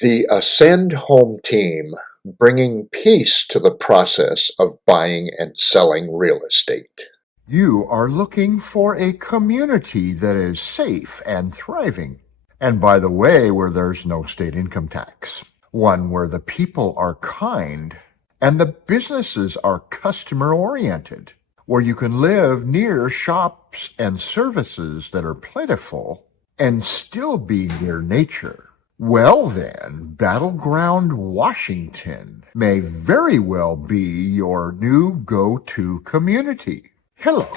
The Ascend Home team, bringing peace to the process of buying and selling real estate. You are looking for a community that is safe and thriving. And by the way, where there's no state income tax. One where the people are kind and the businesses are customer oriented. Where you can live near shops and services that are plentiful and still be near nature. Well then, Battleground, Washington may very well be your new go-to community. Hello,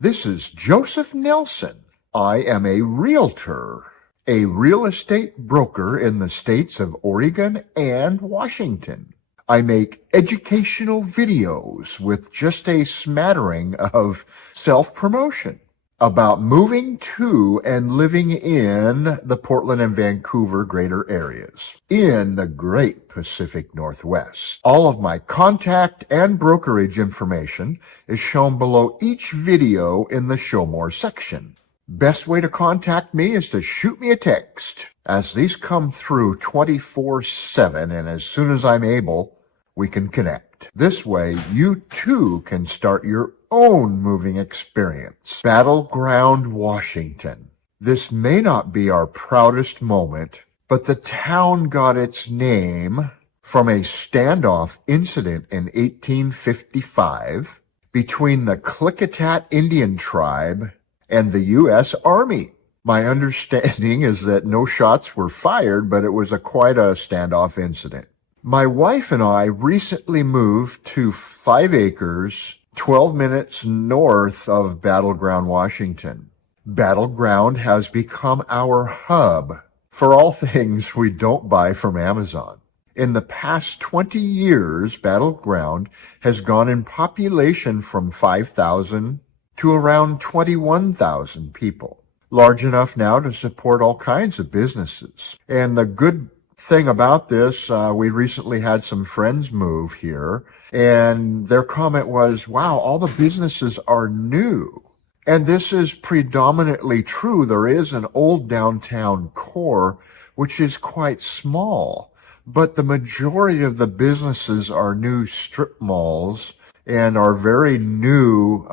this is Joseph Nelson. I am a realtor, a real estate broker in the states of Oregon and Washington. I make educational videos with just a smattering of self-promotion about moving to and living in the Portland and Vancouver greater areas in the great Pacific Northwest. All of my contact and brokerage information is shown below each video in the Show More section. Best way to contact me is to shoot me a text, as these come through 24/7, and as soon as I'm able, we can connect. This way, you too can start your own moving experience. Battleground, Washington. This may not be our proudest moment, but the town got its name from a standoff incident in 1855 between the Klickitat Indian tribe and the U.S. Army. My understanding is that no shots were fired, but it was quite a standoff incident. My wife and I recently moved to 5 acres, 12 minutes north of Battleground, Washington. Battleground has become our hub for all things we don't buy from Amazon. In the past 20 years, Battleground has gone in population from 5,000 to around 21,000 people. Large enough now to support all kinds of businesses. And the good thing about this, we recently had some friends move here, and their comment was, wow, all the businesses are new. And this is predominantly true. There is an old downtown core, which is quite small, but the majority of the businesses are new strip malls and are very new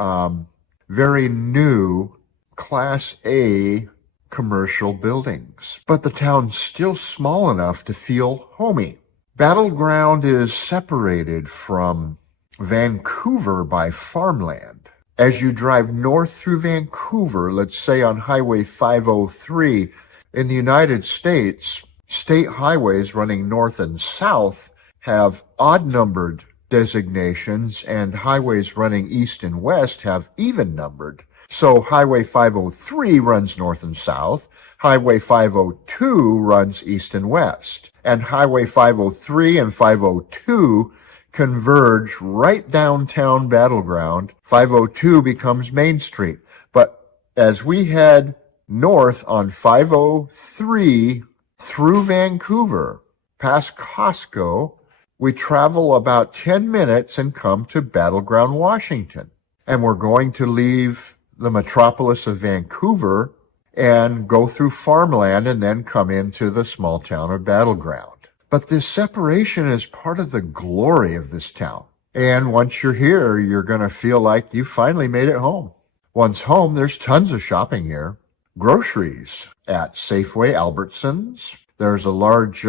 Class A commercial buildings. But the town's still small enough to feel homey. Battleground is separated from Vancouver by farmland. As you drive north through Vancouver, let's say on Highway 503, in the United States, state highways running north and south have odd-numbered designations, and highways running east and west have even-numbered. So Highway 503 runs north and south, Highway 502 runs east and west, and Highway 503 and 502 converge right downtown Battleground. 502 becomes Main Street. But as we head north on 503 through Vancouver, past Costco, we travel about 10 minutes and come to Battleground, Washington. And we're going to leave the metropolis of Vancouver and go through farmland and then come into the small town of Battleground. But this separation is part of the glory of this town. And once you're here, you're going to feel like you finally made it home. Once home, there's tons of shopping here. Groceries at Safeway, Albertsons. There's a large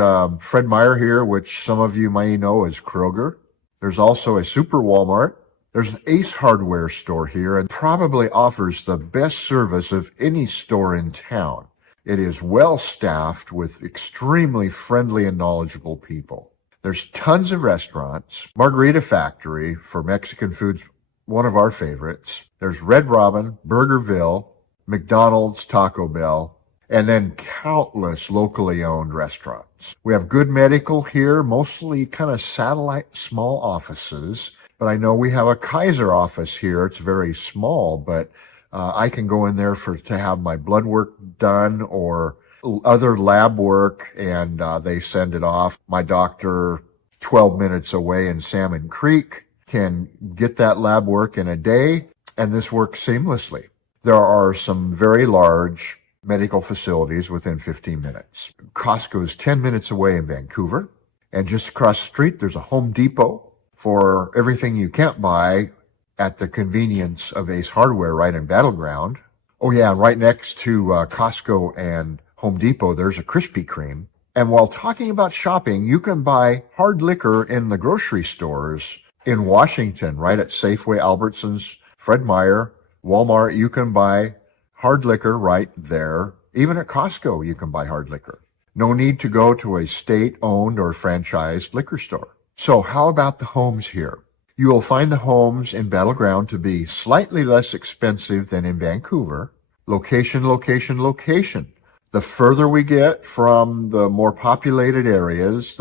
Fred Meyer here, which some of you may know as Kroger. There's also a Super Walmart. There's an Ace Hardware store here and probably offers the best service of any store in town. It is well staffed with extremely friendly and knowledgeable people. There's tons of restaurants. Margarita Factory for Mexican foods, one of our favorites. There's Red Robin, Burgerville, McDonald's, Taco Bell, and then countless locally owned restaurants. We have good medical here, mostly kind of satellite small offices. But I know we have a Kaiser office here. It's very small, but I can go in there to have my blood work done or other lab work, and they send it off. My doctor, 12 minutes away in Salmon Creek, can get that lab work in a day, and this works seamlessly. There are some very large medical facilities within 15 minutes. Costco's 10 minutes away in Vancouver. And just across the street, there's a Home Depot for everything you can't buy at the convenience of Ace Hardware right in Battleground. Oh yeah, right next to Costco and Home Depot, there's a Krispy Kreme. And while talking about shopping, you can buy hard liquor in the grocery stores in Washington, right at Safeway, Albertsons, Fred Meyer, Walmart. You can buy hard liquor right there. Even at Costco, you can buy hard liquor. No need to go to a state-owned or franchised liquor store. So how about the homes here? You will find the homes in Battleground to be slightly less expensive than in Vancouver. Location, location, location. The further we get from the more populated areas,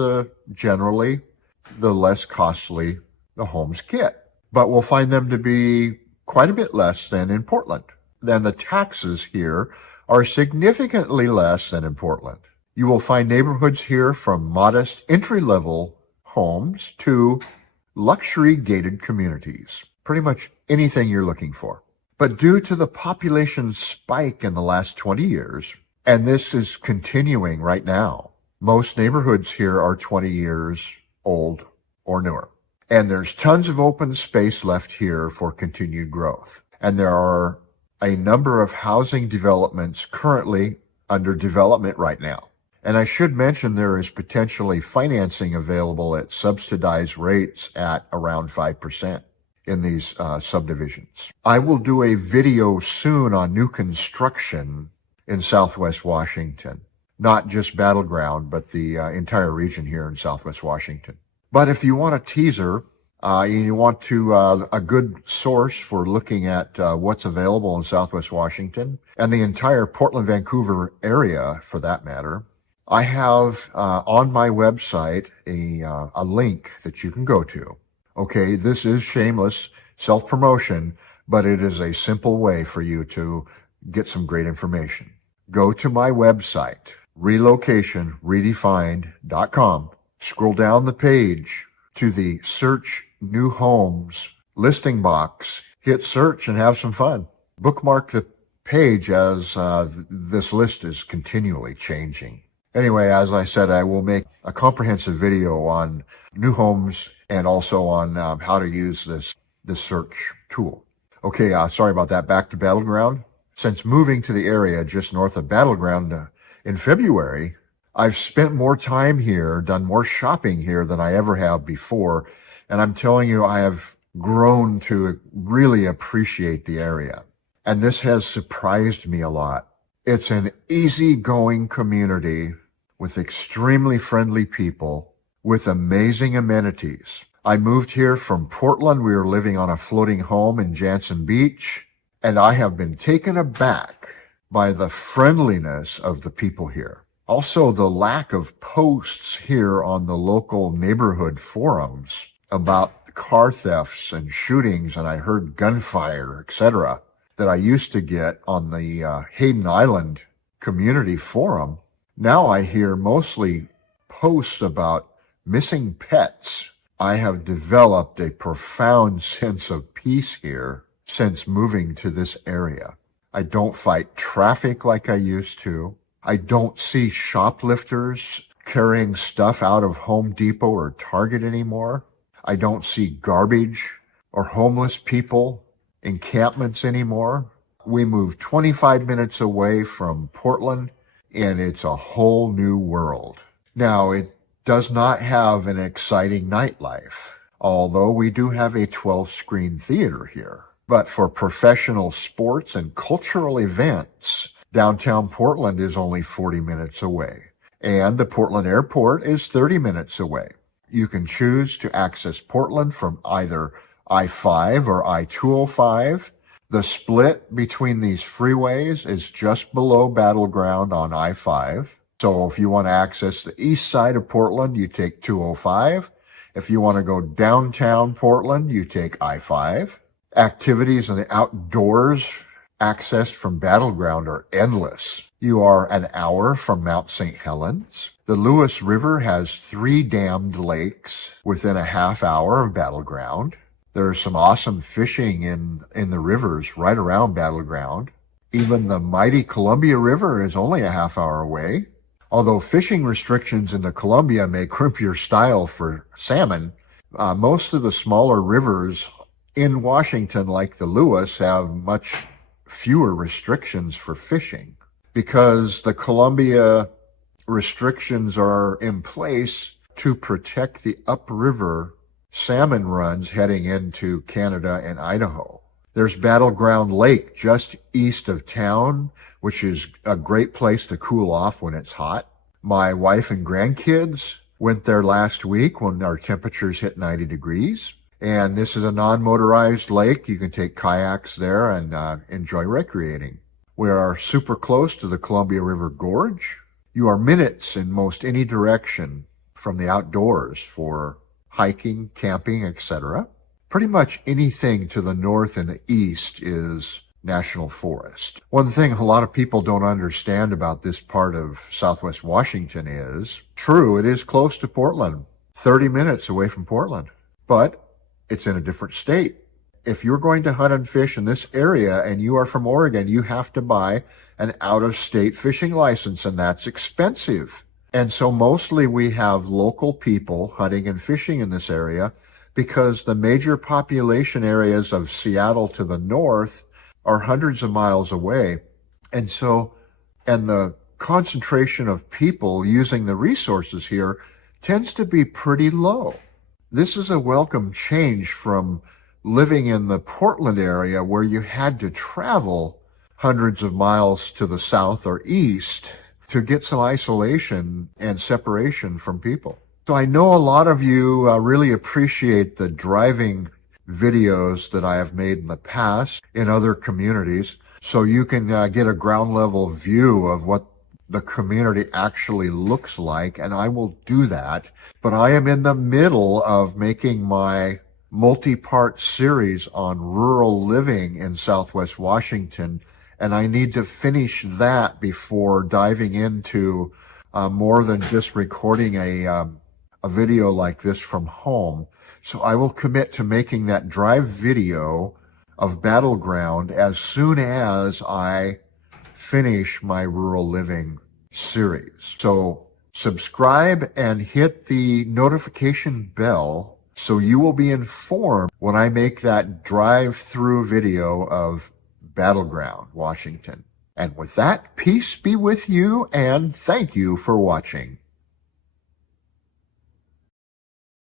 generally, the less costly the homes get. But we'll find them to be quite a bit less than in Portland. Then the taxes here are significantly less than in Portland. You will find neighborhoods here from modest entry-level homes to luxury gated communities. Pretty much anything you're looking for. But due to the population spike in the last 20 years, and this is continuing right now, most neighborhoods here are 20 years old or newer. And there's tons of open space left here for continued growth. And there are a number of housing developments currently under development right now. And I should mention there is potentially financing available at subsidized rates at around 5% in these subdivisions. I will do a video soon on new construction in Southwest Washington, not just Battleground, but the entire region here in Southwest Washington. But if you want a teaser, and you want to a good source for looking at what's available in Southwest Washington and the entire Portland, Vancouver area, for that matter, I have on my website a link that you can go to. Okay, this is shameless self-promotion, but it is a simple way for you to get some great information. Go to my website, relocationredefined.com. Scroll down the page to the search new homes listing box. Hit search and have some fun. Bookmark the page as this list is continually changing. Anyway, as I said, I will make a comprehensive video on new homes and also on how to use this search tool. Okay, sorry about that. Back to Battleground. Since moving to the area just north of Battleground in February, I've spent more time here, done more shopping here than I ever have before. And I'm telling you, I have grown to really appreciate the area. And this has surprised me a lot. It's an easygoing community with extremely friendly people with amazing amenities. I moved here from Portland. We were living on a floating home in Jansen Beach, and I have been taken aback by the friendliness of the people here. Also, the lack of posts here on the local neighborhood forums about car thefts and shootings, and I heard gunfire, etc., that I used to get on the Hayden Island community forum. Now I hear mostly posts about missing pets. I have developed a profound sense of peace here since moving to this area. I don't fight traffic like I used to. I don't see shoplifters carrying stuff out of Home Depot or Target anymore. I don't see garbage or homeless people encampments anymore. We moved 25 minutes away from Portland, and it's a whole new world. Now, it does not have an exciting nightlife, although we do have a 12-screen theater here. But for professional sports and cultural events, downtown Portland is only 40 minutes away, and the Portland airport is 30 minutes away. You can choose to access Portland from either I-5 or I-205. The split between these freeways is just below Battleground on I-5. So if you want to access the east side of Portland, you take 205. If you want to go downtown Portland, you take I-5. Activities in the outdoors accessed from Battleground are endless. You are an hour from Mount St. Helens. The Lewis River has 3 dammed lakes within a half hour of Battleground. There's some awesome fishing in the rivers right around Battleground. Even the mighty Columbia River is only a half-hour away. Although fishing restrictions in the Columbia may crimp your style for salmon, most of the smaller rivers in Washington, like the Lewis, have much fewer restrictions for fishing. Because the Columbia restrictions are in place to protect the upriver salmon runs heading into Canada and Idaho. There's Battleground Lake just east of town, which is a great place to cool off when it's hot. My wife and grandkids went there last week when our temperatures hit 90 degrees. And this is a non-motorized lake. You can take kayaks there and enjoy recreating. We are super close to the Columbia River Gorge. You are minutes in most any direction from the outdoors for hiking, camping, etc. Pretty much anything to the north and the east is national forest. One thing a lot of people don't understand about this part of Southwest Washington is, true, it is close to Portland, 30 minutes away from Portland, but it's in a different state. If you're going to hunt and fish in this area and you are from Oregon, you have to buy an out-of-state fishing license, and that's expensive. And so mostly we have local people hunting and fishing in this area because the major population areas of Seattle to the north are hundreds of miles away. And the concentration of people using the resources here tends to be pretty low. This is a welcome change from living in the Portland area where you had to travel hundreds of miles to the south or east to get some isolation and separation from people. So I know a lot of you really appreciate the driving videos that I have made in the past in other communities, so you can get a ground level view of what the community actually looks like, and I will do that. But I am in the middle of making my multi-part series on rural living in Southwest Washington, and I need to finish that before diving into more than just recording a video like this from home. So I will commit to making that drive video of Battleground as soon as I finish my rural living series. So subscribe and hit the notification bell so you will be informed when I make that drive-through video of Battleground, Washington. And with that, peace be with you, and thank you for watching.